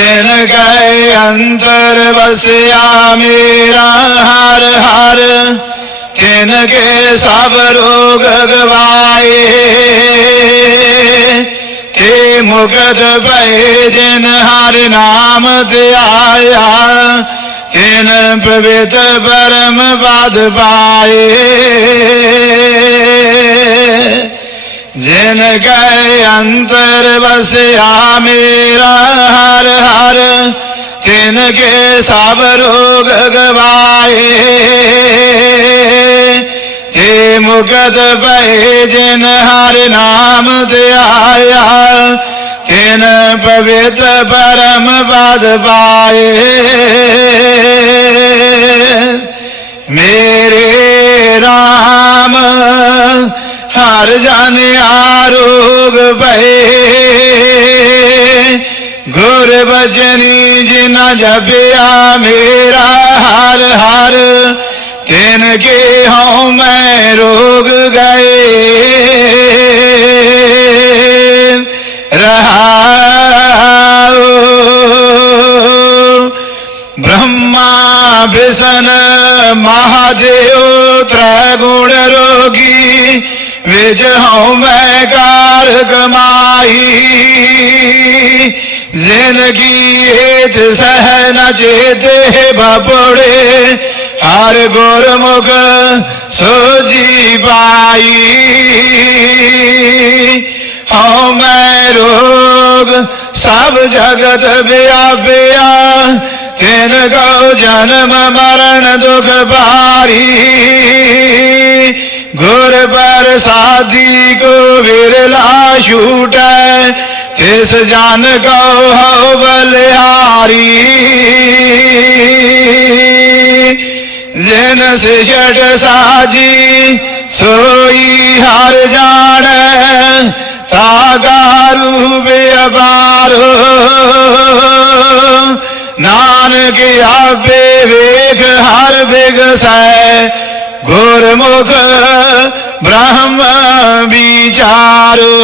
ਜਿਨ ਗਏ ਅੰਤਰ ਵਸਿਆ ਮੇਰਾ ਹਰ ਹਰ ਤਿਨ ਕੇ ਸਭ ਰੋਗ ਗਵਾਏ ਤੇ ਮੁਕਤ ਭਏ ਜਿਨ ਹਰ ਨਾਮ ਧਿਆਇਆ ਤਿਨ ਪਵਿੱਤ ਪਰਮ ਪਦ ਪਾਏ ਜਿਨ ਗਏ ਅੰਤਰ ਵਸਿਆ ਮੇਰਾ ਹਰ ਹਰ, ਤਿਨ ਕੇ ਸਭ ਰੋਗ ਗਵਾਏ। ਤੇ ਮੁਕਤ ਭਏ ਜਿਨ ਹਰ ਨਾਮ ਧਿਆਇਆ ਤਿਨ ਪਵਿੱਤ ਪਰਮ ਪਦ ਹਰ ਜਨ ਆਰੋਗ ਭਏ ਗੁਰ ਬਚਨੀ ਜਿਨ ਜਪਿਆ ਮੇਰਾ ਹਰ ਹਰ, ਤਿਨ ਕੇ ਹਉ ਮੈਂ ਰੋਗ ਗਏ। ਰਹਾਉ। ਬ੍ਰਹਮਾ ਵਿਸ਼ਨ ਮਹਾਦੇਵ, ਤ੍ਰੈ ਗੁਣ ਰੋਗੀ ਮੈਂ ਕਾਰ ਕਮਾਈ ਜ਼ਿੰਦਗੀ ਏਤ ਸਹਿ ਨ ਦੇ ਬਪੜੇ ਹਰ ਗੁਰਮੁਖ ਸੋਜੀ ਬਾਈ ਹਉ ਮੈਂ ਰੋਗ ਸਭ ਜਗਤ ਵਿਆਪਿਆ। ਤਿਨ ਕਉ ਜਨਮ ਮਰਨ ਦੁਖ ਭਾਰੀ ਪ੍ਰਸਾਦੀ ਕੋ ਵਿਰਲਾ ਛੂਟੈ ਤਿਸ ਜਨ ਕਉ ਹਉ ਬਲਿਹਾਰੀ। ਜਿਨ ਸਿਸ਼ਟ ਸਾਜੀ, ਸੋਈ ਹਰ ਜਾਣੈ ਤਾਗਾ ਰੂਪ ਅਬਾਰੋ ਨਾਨਕ ਆਪੇ ਵੇਖ, ਹਰ ਬਿਗਸੈ, ਗੁਰਮੁਖ ਬ੍ਰਹਮ ਵਿਚਾਰੋ।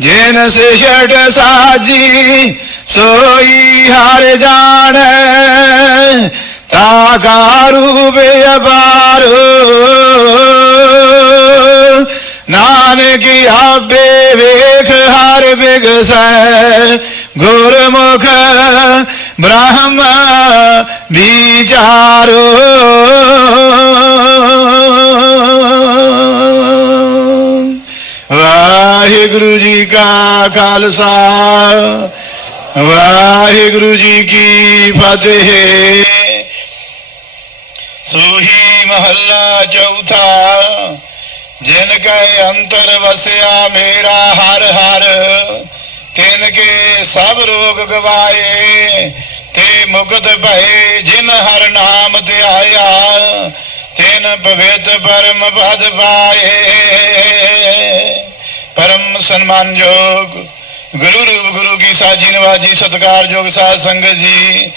ਜਿਨ ਸਿਸ਼ਟ ਸਾਜੀ, ਸੋਈ ਹਰ ਜਾਣੈ। ਤਾ ਕਾ ਰੂਪ ਅਬਾਰੋ ਨਾਨਕ ਆਪੇ ਵੇਖ, ਹਰ ਬਿਗਸੈ। ਗੁਰਮੁਖ ਬ੍ਰਹਮ ਵਿਚਾਰੋ ਵਾਹਿਗੁਰੂ ਜੀ ਕਾ ਖਾਲਸਾ ਵਾਹਿਗੁਰੂ ਜੀ ਕੀ ਫਤਿਹ ਸੋਹੀ ਮਹੱਲਾ ਚੌਥਾ ਜਿਨ ਕੈ ਅੰਤਰ ਵਸਿਆ ਮੇਰਾ ਹਰ ਹਰ ਤਿਨ ਕੇ ਸਭ ਰੋਗ ਗਵਾਏ ਤੇ ਮੁਕਤ ਭਏ ਜਿਨ ਹਰ ਨਾਮ ਧਿਆਇਆ ਤਿਨ ਪਵਿੱਤ ਪਰਮ ਪਦ ਪਾਏ। ਪਰਮ ਸਨਮਾਨਯੋਗ ਗੁਰੂ ਰੂਪ ਗੁਰੂ ਕੀ ਸਾਜੀ ਨਵਾਜੀ ਸਤਕਾਰਯੋਗ ਸਾਧ ਸੰਗਤ ਜੀ,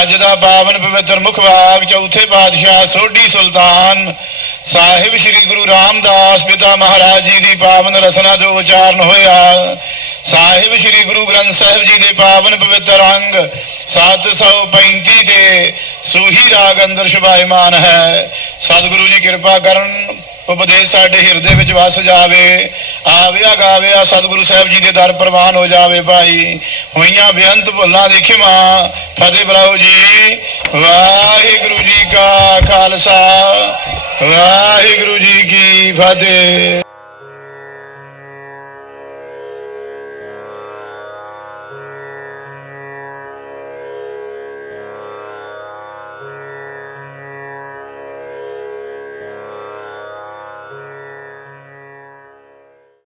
ਅੱਜ ਦਾ ਪਾਵਨ ਪਵਿੱਤਰ ਮੁਖਵਾਕ ਚੌਥੇ ਪਾਤਸ਼ਾਹ ਸੋਢੀ ਸੁਲਤਾਨ ਸਾਹਿਬ ਸ੍ਰੀ ਗੁਰੂ ਰਾਮਦਾਸ ਪਿਤਾ ਮਹਾਰਾਜ ਜੀ ਦੀ ਪਾਵਨ ਰਸਨਾ ਤੋਂ ਉਚਾਰਨ ਹੋਇਆ ਸਾਹਿਬ ਸ੍ਰੀ ਗੁਰੂ ਗ੍ਰੰਥ ਸਾਹਿਬ ਜੀ ਦੇ ਪਾਵਨ ਪਵਿੱਤਰ ਅੰਗ 735 ਦੇ ਸੂਹੀ ਰਾਗ ਅੰਦਰ ਸ਼ੁਭਾਇਮਾਨ ਹੈ। ਸਤਿਗੁਰੂ ਜੀ ਕਿਰਪਾ ਕਰਨ, ਉਪਦੇਸ਼ ਸਾਡੇ ਹਿਰਦੇ ਵਿੱਚ ਵਸ ਜਾਵੇ। ਆਵਿਆ ਗਾਵਿਆ ਸਤਿਗੁਰੂ ਸਾਹਿਬ ਜੀ ਦੇ ਦਰ ਪ੍ਰਵਾਨ ਹੋ ਜਾਵੇ ਭਾਈ। ਹੋਈਆਂ ਬੇਅੰਤ ਭੁੱਲਾਂ ਦੀ ਖਿਮਾ, ਫਤਿਹ ਬਰਾਓ ਜੀ। ਵਾਹਿਗੁਰੂ ਜੀ ਕਾ ਖਾਲਸਾ, ਵਾਹਿਗੁਰੂ ਜੀ ਕੀ ਫਤਿਹ।